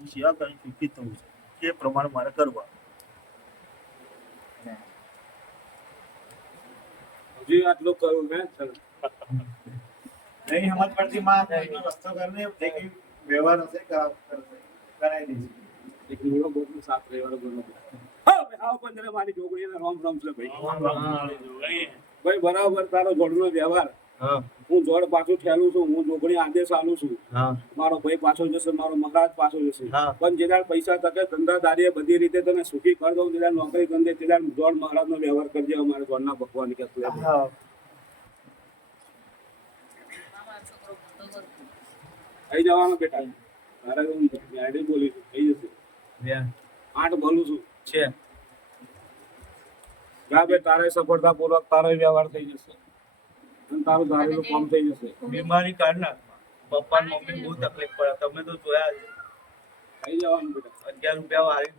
એની સેવા કરીને સુખી થવું છે એ પ્રમાણે મારે કરવા. હજી આટલું કરવું ને નહીં સમજ પડતી માં રસ્તો કરીને જે કઈ વ્યવહાર હશે કરાવી દઈશું. એક મૂળો બોટનું સાથ રહેવાનો બરોબર. હા ભાઈ આવો પણ જરા મારી જોગણીને રામ રામ છે ભાઈ. ભાઈ બરાબર તારો જોડનો વ્યવહાર. હું જોડ પાછું ઠેલું છું, હું જોગણી આદેશ આલું છું. મારો ભાઈ પાછો જશે, મારો મગરાજ પાછો જશે. પણ જેદાર પૈસા તકે ધંધાદારીએ બધી રીતે તને સુખી કરી દઉં, જેદાર નોકરી ધંધે તેદાર જોડ મહારાજનો વ્યવહાર કરજે અમારે જોડના ભગવાન કે તું થઈ જવાનો બેટા. તારે ગાડી બોલી છું થઈ જશે. 8 બોલું છું છે જા બે તારે સફળતાપૂર્વક તારો વ્યવહાર થઈ જશે અને તારું ધારેલું કામ થઈ જશે. બીમારી કાઢના પપ્પા મમ્મી બહુ તકલીફ પડે, તમે તો જોયા થઈ જવાનું બેટા. 11 રૂપિયા વાળી